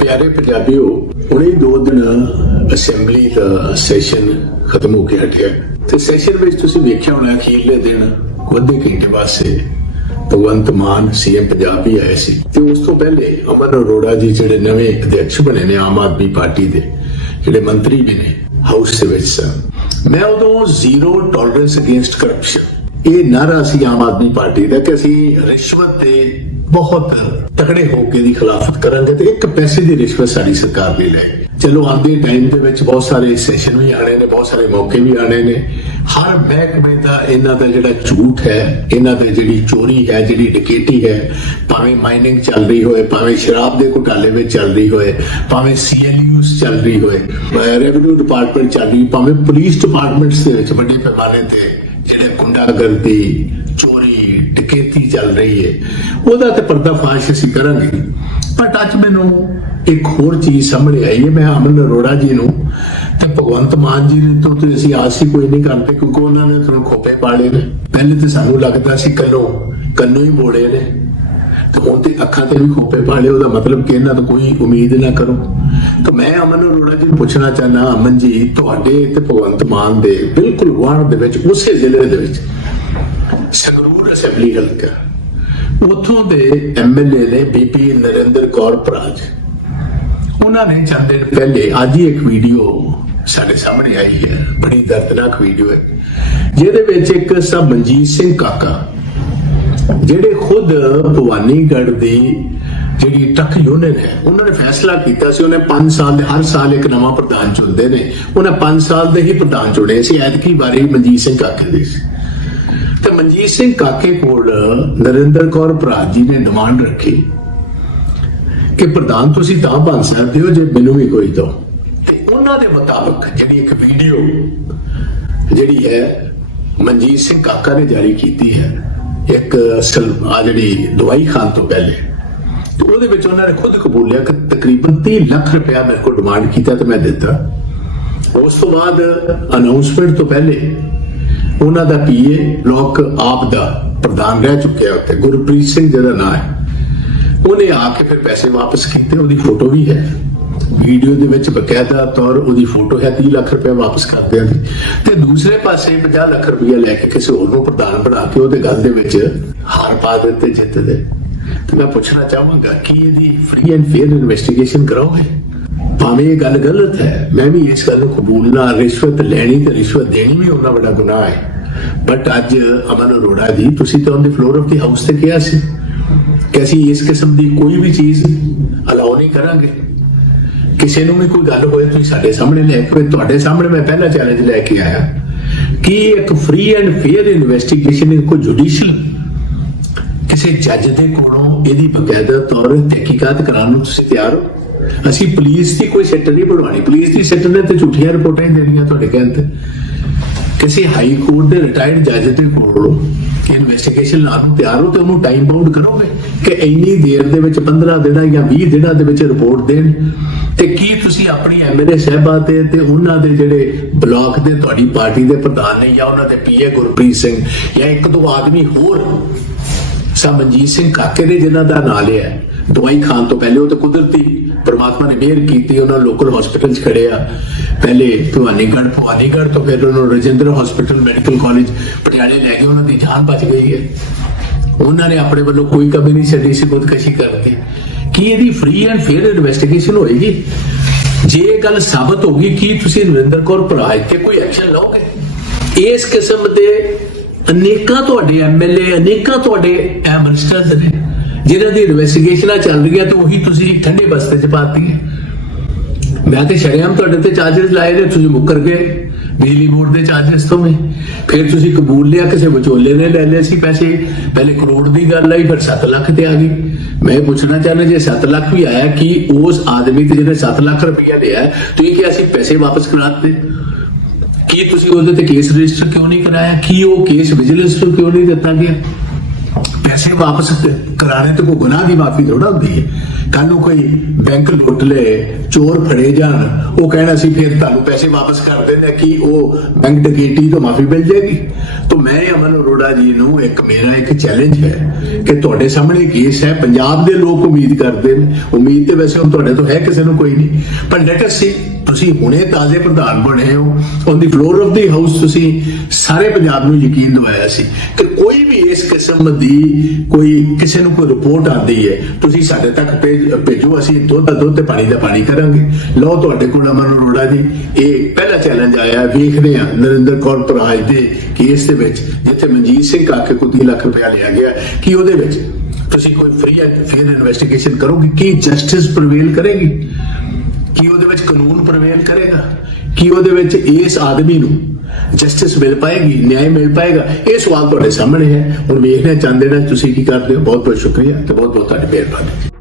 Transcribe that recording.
ਪਿਆਰੇ ਪੰਜਾਬੀਓ, ਹੁਣੇ ਦੋ ਦਿਨ ਅਸੈਂਬਲੀ ਦਾ ਸੈਸ਼ਨ ਖਤਮ ਹੋ ਕੇ ਹਟਿਆ ਤੇ ਸੈਸ਼ਨ ਵਿੱਚ ਤੁਸੀਂ ਵੇਖਿਆ ਹੋਣਾ ਅਖੀਰਲੇ ਦਿਨ ਅੱਧੇ ਘੰਟੇ ਵਾਸਤੇ ਭਗਵੰਤ ਮਾਨ ਸੀਐਮ ਪੰਜਾਬ ਵੀ ਆਏ ਸੀ। ਤੇ ਉਸ ਤੋਂ ਪਹਿਲੇ ਅਮਨ ਅਰੋੜਾ ਜੀ ਜਿਹੜੇ ਨਵੇਂ ਅਧਿਕਸ਼ ਬਣੇ ਨੇ ਆਮ ਆਦਮੀ ਪਾਰਟੀ ਦੇ, ਜਿਹੜੇ ਮੰਤਰੀ ਵੀ ਨੇ ਹਾਊਸ ਦੇ ਵਿੱਚ ਸਨ। ਮੈਂ ਉਦੋਂ ਜ਼ੀਰੋ ਟੋਲਰੈਂਸ ਅਗੇਂਸਟ ਕਰਪਸ਼ਨ ਇਹ ਨਾਰਾ ਸੀ ਆਮ ਆਦਮੀ ਪਾਰਟੀ ਦਾ ਕਿ ਅਸੀਂ ਰਿਸ਼ਵਤ ਤੇ ਬਹੁਤ ਤਕੜੇ ਹੋ ਕੇ ਦੀ ਖਿਲਾਫਤ ਕਰਾਂਗੇ ਤੇ ਇੱਕ ਪੈਸੇ ਦੀ ਰਿਸ਼ਵਤ ਸਾਡੀ ਸਰਕਾਰ ਨਹੀਂ ਲੈ ਚਲੋ ਆਉਂਦੇ ਟਾਈਮ ਦੇ ਵਿੱਚ ਬਹੁਤ ਸਾਰੇ ਸੈਸ਼ਨ ਵੀ ਆਣੇ ਨੇ, ਬਹੁਤ ਸਾਰੇ ਮੌਕੇ ਵੀ ਆਣੇ ਨੇ। ਹਰ ਮਹਿਕਮੇ ਦਾ ਇਹਨਾਂ ਦਾ ਜਿਹੜਾ ਝੂਠ ਹੈ, ਇਹਨਾਂ ਦੀ ਜਿਹੜੀ ਚੋਰੀ ਹੈ, ਜਿਹੜੀ ਡਕੈਤੀ ਹੈ, ਭਾਵੇਂ ਮਾਈਨਿੰਗ ਚੱਲ ਰਹੀ ਹੋਏ, ਭਾਵੇਂ ਸ਼ਰਾਬ ਦੇ ਘੁਟਾਲੇ ਵਿੱਚ ਚੱਲ ਰਹੀ ਹੋਏ, ਭਾਵੇਂ ਸੀਐਲਯੂਸ ਚੱਲ ਰਹੀ ਹੋਏ ਰੈਵਨਿਊ ਡਿਪਾਰਟਮੈਂਟ ਚੱਲ ਰਹੀ, ਭਾਵੇਂ ਪੁਲਿਸ ਡਿਪਾਰਟਮੈਂਟਸ ਦੇ ਵਿੱਚ ਵੱਡੇ ਪੈਮਾਨੇ ਤੇ ਜਿਹੜੇ ਗੁੰਡਾਗਰਦੀ, ਚੋਰੀ, ਡਕੈਤੀ ਚੱਲ ਰਹੀ ਹੈ ਉਹਦਾ ਤੇ ਪਰਦਾਫਾਸ਼ ਅਸੀਂ ਕਰਾਂਗੇ। ਪਰ ਅੱਜ ਮੈਨੂੰ ਇੱਕ ਹੋਰ ਚੀਜ਼ ਸਾਹਮਣੇ ਆਈ ਹੈ, ਮੈਂ ਅਮਨ ਅਰੋੜਾ ਜੀ ਨੂੰ ਤੇ ਭਗਵੰਤ ਮਾਨ ਜੀ ਦੇ ਤੋਂ ਤੇ ਅਸੀਂ ਆਸ ਹੀ ਕੋਈ ਨਹੀਂ ਕਰਦੇ ਕਿਉਂਕਿ ਉਹਨਾਂ ਨੇ ਤੁਹਾਨੂੰ ਖੋਪੇ ਪਾਲੇ ਨੇ। ਪਹਿਲੇ ਤੇ ਸਾਨੂੰ ਲੱਗਦਾ ਸੀ ਕੱਲੋਂ ਕੰਨੋਂ ਹੀ ਮੋੜੇ ਨੇ। ਤੇ ਹੁਣ ਤੇ ਅੱਖਾਂ ਤੇ ਵੀ ਖੋਪੇ ਪਾਲੇ, ਉਹਦਾ ਮਤਲਬ ਕਿ ਇਹਨਾਂ ਤੋਂ ਕੋਈ ਉਮੀਦ ਨਾ ਕਰੋ। ਤਾਂ ਮੈਂ ਅਮਨ ਅਰੋੜਾ ਜੀ ਨੂੰ ਪੁੱਛਣਾ ਚਾਹਨਾ ਅਮਨ ਜੀ, ਤੁਹਾਡੇ ਤੇ ਭਗਵੰਤ ਮਾਨ ਦੇ ਬਿਲਕੁਲ ਵਾਰਡ ਦੇ ਵਿੱਚ, ਉਸੇ ਜ਼ਿਲ੍ਹੇ ਦੇ ਵਿੱਚ ਸੰਗਰੂਰ ਅਸੈਂਬਲੀ ਹਲਕਾ ਉਥੋਂ ਦੇ ਐਮਐਲਏ ਨੇ ਬੀਪੀ ਨਰਿੰਦਰ ਕੌਰ ਪ੍ਰਾਜ ਉਹਨਾਂ ਨੇ ਚੰਦ ਦਿਨ ਪਹਿਲੇ ਅੱਜ ਹੀ ਇੱਕ ਵੀਡੀਓ ਸਾਡੇ ਸਾਹਮਣੇ ਆਈ ਹੈ। ਬੜੀ ਦਰਦਨਾਕ ਵੀਡੀਓ ਹੈ। ਜਿਹਦੇ ਵਿੱਚ ਇੱਕ ਸਾ ਮਨਜੀਤ ਸਿੰਘ ਕਾਕਾ, ਜਿਹੜੇ ਖੁਦ ਭਵਾਨੀਗੜ੍ਹ ਦੀ ਜਿਹੜੀ ਟੱਕ ਯੂਨੀਅਨ ਹੈ, ਉਹਨਾਂ ਨੇ ਫੈਸਲਾ ਕੀਤਾ ਸੀ, ਉਹਨੇ 5 ਸਾਲ ਦੇ ਹਰ ਸਾਲ ਇੱਕ ਨਵਾਂ ਪ੍ਰਧਾਨ ਚੁਣਦੇ ਨੇ। ਉਹਨਾਂ 5 ਸਾਲ ਦੇ ਹੀ ਪ੍ਰਧਾਨ ਚੁਣੇ ਸੀ। ਐਤਕੀ ਵਾਰੀ ਮਨਜੀਤ ਸਿੰਘ ਕਾਕੇ ਦੇ ਸੀ। ਤੇ ਮਨਜੀਤ ਸਿੰਘ ਕਾਕੇ ਕੋਲ ਨਰਿੰਦਰ ਕੌਰ ਭਰਾਤ ਜੀ ਨੇ ਡਿਮਾਂਡ ਰੱਖੀ ਕਿ ਪ੍ਰਧਾਨ ਤੁਸੀਂ ਤਾਂ ਬਣ ਸਕਦੇ ਹੋ ਜੇ ਮੈਨੂੰ ਵੀ ਕੋਈ ਦੋ। ਤੇ ਉਹਨਾਂ ਦੇ ਮੁਤਾਬਕ ਜਿਹੜੀ ਇੱਕ ਵੀਡੀਓ ਜਿਹੜੀ ਹੈ, ਮਨਜੀਤ ਸਿੰਘ ਕਾਕਾ ਨੇ ਜਾਰੀ ਕੀਤੀ ਹੈ। ਇੱਕ ਆ ਜਿਹੜੀ ਦਵਾਈ ਖਾਣ ਤੋਂ ਪਹਿਲੇ। ਤੇ ਉਹਦੇ ਵਿੱਚ ਉਹਨਾਂ ਨੇ ਖੁਦ ਕਬੂਲਿਆ ਕਿ ਤਕਰੀਬਨ 30 ਲੱਖ ਰੁਪਇਆ ਮੇਰੇ ਕੋਲ ਡਿਮਾਂਡ ਕੀਤਾ ਤੇ ਮੈਂ ਦਿੱਤਾ। ਉਸ ਤੋਂ ਬਾਅਦ ਅਨਾਉਂਸਮੈਂਟ ਤੋਂ ਪਹਿਲੇ ਉਹਨਾਂ ਦਾ ਪੀਏ ਲੋਕ ਆਪ ਦਾ ਪ੍ਰਧਾਨ ਰਹਿ ਚੁੱਕਿਆ ਉੱਥੇ, ਗੁਰਪ੍ਰੀਤ ਸਿੰਘ ਜਿਹਦਾ ਨਾਮ ਹੈ। ਉਹਨੇ ਆ ਕੇ ਫਿਰ ਪੈਸੇ ਵਾਪਸ ਕੀਤੇ, ਉਹਦੀ ਫੋਟੋ ਵੀ ਹੈ। ਵੀਡੀਓ ਦੇ ਵਿੱਚ ਬਕਾਇਦਾ ਤੌਰ ਉਹਦੀ ਫੋਟੋ ਹੈ 30 ਲੱਖ ਰੁਪਏ ਵਾਪਸ ਕਰਦਿਆਂ ਦੀ। ਤੇ ਦੂਸਰੇ ਪਾਸੇ 50 ਲੱਖ ਰੁਪਏ ਲੈ ਕੇ ਕਿਸੇ ਹੋਰ ਨੂੰ ਪ੍ਰਧਾਨ ਬਣਾ ਕੇ ਉਹਦੇ ਗੱਲ ਦੇ ਵਿੱਚ ਹਾਰ ਪਾ ਦਿੱਤੇ, ਜਿੱਤ ਦੇ ਤੇ ਮੈਂ ਪੁੱਛਣਾ ਚਾਹਾਂਗਾ, ਕਿ ਇਹਦੀ ਫ੍ਰੀ ਐਂਡ ਫੇਅਰ ਇਨਵੈਸਟੀਗੇਸ਼ਨ ਕਰੋਗੇ ਭਾਵੇਂ ਇਹ ਗੱਲ ਗਲਤ ਹੈ, ਮੈਂ ਵੀ ਇਸ ਗੱਲ ਨੂੰ ਕਬੂਲਣਾ ਰਿਸ਼ਵਤ ਲੈਣੀ ਤੇ ਰਿਸ਼ਵਤ ਦੇਣੀ ਵੀ ਉਹਨਾਂ ਵੱਡਾ ਗੁਨਾਹ ਹੈ। ਬਟ ਅੱਜ ਅਮਨ ਅਰੋੜਾ ਜੀ, ਤੁਸੀਂ ਤਾਂ on floor of the house ਤੇ ਕਿਹਾ ਸੀ ਕਿ ਅਸੀਂ ਇਸ ਕਿਸਮ ਦੀ ਕੋਈ ਵੀ ਚੀਜ਼ ਅਲਾਉ ਨਹੀਂ ਕਰਾਂਗੇ। ਕਿਸੇ ਨੂੰ ਵੀ ਕੋਈ ਗੱਲ ਹੋਏ, ਤੁਸੀਂ ਸਾਡੇ ਸਾਹਮਣੇ ਲੈ ਕੇ ਤੁਹਾਡੇ ਸਾਹਮਣੇ ਮੈਂ ਪਹਿਲਾ ਚੈਲੰਜ ਲੈ ਕੇ ਆਇਆ ਕਿ ਇੱਕ ਫ੍ਰੀ ਐਂਡ ਫੇਅਰ ਇਨਵੈਸਟੀਗੇਸ਼ਨ ਇਨ ਕੋ ਜੁਡੀਸ਼ੀਅਲ ਕਿਸੇ ਜੱਜ ਦੇ ਕੋਲੋਂ ਇਹਦੀ ਬਕਾਇਦਾ ਤੌਰ ਤੇ ਤਹਿਕੀਕਾਤ ਕਰਾਉਣ ਨੂੰ ਤੁਸੀਂ ਤਿਆਰ ਹੋ? ਅਸੀਂ ਪੁਲਿਸ ਦੀ ਕੋਈ ਸੈੱਟ ਨਹੀਂ ਬਣਵਾਣੀ ਪੁਲਿਸ ਦੀ ਸੈੱਟ ਨੇ ਤੇ ਝੂਠੀਆਂ ਰਿਪੋਰਟਾਂ ਹੀ ਦੇਣੀਆਂ ਤੁਹਾਡੇ ਕਹਿਣ ਤੇ। ਕਿਸੇ ਹਾਈ ਕੋਰਟ ਦੇ ਰਿਟਾਇਰਡ ਜੱਜ ਦੇ ਕੋਲ ਇਨਵੈਸਟੀਗੇਸ਼ਨ ਲਾਉਣ ਤਿਆਰ ਹੋ ਤੇ ਉਹਨੂੰ ਟਾਈਮ ਬਾਉਂਡ ਕਰੋਗੇ ਕਿ ਇੰਨੀ ਦੇਰ ਦੇ ਵਿੱਚ 15 ਦਿਨਾਂ ਜਾਂ 20 ਦਿਨਾਂ ਦੇ ਵਿੱਚ ਰਿਪੋਰਟ ਦੇਣ। ਤੇ ਕੀ ਤੁਸੀਂ ਆਪਣੀ ਐਮਐਲਏ ਸਾਹਿਬਾ ਤੇ ਤੇ ਉਹਨਾਂ ਦੇ ਜਿਹੜੇ ਬਲਾਕ ਦੇ ਤੁਹਾਡੀ ਪਾਰਟੀ ਦੇ ਪ੍ਰਧਾਨ ਨੇ ਜਾਂ ਉਹਨਾਂ ਦੇ ਪੀਏ ਗੁਰਪ੍ਰੀਤ ਸਿੰਘ ਜਾਂ ਇੱਕ ਦੋ ਆਦਮੀ ਹੋਰ, ਸਾ ਸਿੰਘ ਕਾਕੇ ਦੇ ਜਿਨ੍ਹਾਂ ਦਾ ਨਾਂ ਲਿਆ ਦਵਾਈ ਖਾਣ ਤੋਂ ਪਹਿਲੇ ਉਹ ਤੇ ਕੁਦਰਤੀ ਪਰਮਾਤਮਾ ਨੇ ਮਿਹਰ ਕੀਤੀ, ਉਹਨਾਂ ਲੋਕਲ ਹਸਪੀਟਲ 'ਚ ਖੜੇ ਆ। ਪਹਿਲੇ ਭਵਾਨੀਗੜ੍ਹ ਭਵਾਨੀਗੜ੍ਹ ਤੋਂ ਫਿਰ ਉਹਨਾਂ ਨੂੰ ਰਜਿੰਦਰ ਹਸਪੀਟਲ ਮੈਡੀਕਲ ਕਾਲਜ ਪਟਿਆਲੇ ਲੈ ਗਏ, ਉਹਨਾਂ ਦੀ ਜਾਨ ਬਚ ਗਈ ਹੈ। ਉਹਨਾਂ ਨੇ ਆਪਣੇ ਵੱਲੋਂ ਕੋਈ ਕਮੀ ਨਹੀਂ ਛੱਡੀ ਸੀ ਖੁਦਕਸ਼ੀ ਕਰਤੀ ਕੀ ਇਹਦੀ ਫ੍ਰੀ ਐਂਡ ਫੇਅਰ ਇਨਵੈਸਟੀਗੇਸ਼ਨ ਹੋਏਗੀ? ਜੇ ਇਹ ਗੱਲ ਸਾਬਤ ਹੋ ਗਈ, ਕੀ ਤੁਸੀਂ ਨਰਿੰਦਰ ਕੌਰ ਭਰਾਜ ਤੇ ਕੋਈ ਐਕਸ਼ਨ ਲਓਗੇ? ਇਸ ਕਿਸਮ ਦੇ ਅਨੇਕਾਂ ਤੁਹਾਡੇ ਐਮਐਲਏ ਅਨੇਕਾਂ ਤੁਹਾਡੇ ਐਮ ਨੇ ਜਿਹਨਾਂ ਦੀ ਇਨਵੈਸਟੀਗੇਸ਼ਨਾਂ ਚੱਲ ਰਹੀਆਂ ਤੇ ਉਹੀ ਤੁਸੀਂ ਠੰਡੇ ਬਸਤੇ 'ਚ ਪਾਤੀ ਮੈਂ ਤੇ ਸ਼ਰਿਆਮ ਤੁਹਾਡੇ ਤੇ ਚਾਰजेस ਲਾਏ ਨੇ, ਤੁਸੀਂ ਮੁੱਕਰ ਗਏ। ਬਿਜਲੀ ਬੋਰਡ ਦੇ ਚਾਰजेस ਤੋਂ ਵੀ। ਫਿਰ ਤੁਸੀਂ ਕਬੂਲ ਲਿਆ, ਕਿਸੇ ਵਿਚੋਲੇ ਨੇ ਲੈ ਲਿਆ ਸੀ ਪੈਸੇ? ਪਹਿਲੇ ਕਰੋੜ ਦੀ ਗੱਲ ਆਈ, ਫਿਰ 7 ਲੱਖ ਤੇ ਆ ਗਈ। ਮੈਂ ਪੁੱਛਣਾ ਚਾਹੁੰਦਾ, ਜੇ 7 ਲੱਖ ਵੀ ਆਇਆ, ਕਿ ਉਸ ਆਦਮੀ ਤੇ ਜਿਹਨੇ 7 ਲੱਖ ਰੁਪਇਆ ਲਿਆ ਤੁਸੀਂ ਕਿ ਅਸੀਂ ਪੈਸੇ ਵਾਪਸ ਕਰਾਤੇ ਕੀ ਤੁਸੀਂ ਉਹਦੇ ਤੇ ਕੇਸ ਰਜਿਸਟਰ ਕਿਉਂ ਨਹੀਂ ਕਰਾਇਆ? ਕੀ ਉਹ ਕੇਸ ਵਿਜੀਲੈਂਸ ਨੂੰ ਕਿਉਂ ਨਹੀਂ ਦਿੱਤਾ ਗਿਆ? ਪੈਸੇ ਪੈਸੇ ਵਾਪਸ ਕਰਾਣੇ ਤੇ ਕੋਈ ਗੁਨਾਹ ਦੀ ਮਾਫੀ ਥੋੜਾ ਹੁੰਦੀ ਹੈ। ਕੱਲ ਨੂੰ ਕੋਈ ਬੈਂਕ ਲੁੱਟ ਲੇ ਚੋਰ ਫੜੇ ਜਾਣ, ਉਹ ਕਹਿਣਾ ਸੀ ਫਿਰ ਤੁਹਾਨੂੰ ਪੈਸੇ ਵਾਪਸ ਕਰ ਦੇਣੇ ਕਿ ਉਹ ਬੈਂਕ ਡਕੈਤੀ ਤੋਂ ਮਾਫੀ ਮਿਲ ਜਾਏਗੀ। ਤਾਂ ਮੈਂ ਅਮਨ ਅਰੋੜਾ ਜੀ ਨੂੰ ਇੱਕ ਮੇਰਾ ਇੱਕ ਚੈਲੰਜ ਹੈ ਕਿ ਤੁਹਾਡੇ ਸਾਹਮਣੇ ਕੇਸ ਹੈ, ਪੰਜਾਬ ਦੇ ਲੋਕ ਉਮੀਦ ਕਰਦੇ ਨੇ। ਉਮੀਦ ਤੇ ਵੈਸੇ ਹੁਣ ਤੁਹਾਡੇ ਤੋਂ ਹੈ ਕਿਸੇ ਨੂੰ ਕੋਈ ਨਹੀਂ। ਪਰ ਲੈਟ ਅਸ ਸੀ ਤੁਸੀਂ ਹੁਣੇ ਤਾਜ਼ੇ ਪ੍ਰਧਾਨ ਬਣੇ ਹੋ। On the floor of the house ਤੁਸੀਂ ਸਾਰੇ ਪੰਜਾਬ ਨੂੰ ਯਕੀਨ ਦਿਵਾਇਆ ਸੀ ਕਿ ਕੋਈ ਵੀ ਇਸ ਕਿਸਮ ਦੀ ਕੋਈ ਕਿਸੇ ਨੂੰ ਕੋਈ ਰਿਪੋਰਟ ਆਉਂਦੀ ਹੈ, ਤੁਸੀਂ ਸਾਡੇ ਤੱਕ ਭੇਜੋ, ਅਸੀਂ ਦੁੱਧ ਦਾ ਦੁੱਧ ਤੇ ਪਾਣੀ ਦਾ ਪਾਣੀ ਕਰਾਂਗੇ। ਲਓ ਤੁਹਾਡੇ ਕੋਲ ਅਮਨ ਅਰੋੜਾ ਜੀ, ਇਹ ਪਹਿਲਾ ਚੈਲੰਜ ਆਇਆ, ਵੇਖਦੇ ਆ ਨਰਿੰਦਰ ਕੌਰ ਪਰਾਜ ਦੇ ਕੇਸ ਦੇ ਵਿੱਚ, ਜਿੱਥੇ ਮਨਜੀਤ ਸਿੰਘ ਕਾਕੇ ਕੋਲ 30 ਲੱਖ ਰੁਪਇਆ ਲਿਆ ਗਿਆ, ਕਿ ਉਹਦੇ ਵਿੱਚ? ਤੁਸੀਂ ਕੋਈ ਫ੍ਰੀ ਫੇਅਰ ਇਨਵੈਸਟੀਗੇਸ਼ਨ ਕਰੋਗੇ? ਕੀ ਜਸਟਿਸ ਪ੍ਰਵੇਲ ਕਰੇਗੀ? ਕੀ ਉਹਦੇ ਵਿੱਚ ਕਾਨੂੰਨ ਪ੍ਰਵੇਲ ਕਰੇਗਾ? ਕੀ ਉਹਦੇ ਵਿੱਚ ਇਸ ਆਦਮੀ ਨੂੰ ਜਸਟਿਸ ਮਿਲ ਪਾਏਗੀ, ਨਿਆਂ ਮਿਲ ਪਾਏਗਾ, ਇਹ ਸਵਾਲ ਤੁਹਾਡੇ ਸਾਹਮਣੇ ਹੈ। ਹੁਣ ਵੇਖਣਾ ਚਾਹੁੰਦੇ ਨੇ ਤੁਸੀਂ ਕੀ ਕਰਦੇ ਹੋ। ਬਹੁਤ ਬਹੁਤ ਸ਼ੁਕਰੀਆ ਤੇ ਬਹੁਤ ਬਹੁਤ ਤੁਹਾਡੀ ਮਿਹਰਬਾਨੀ।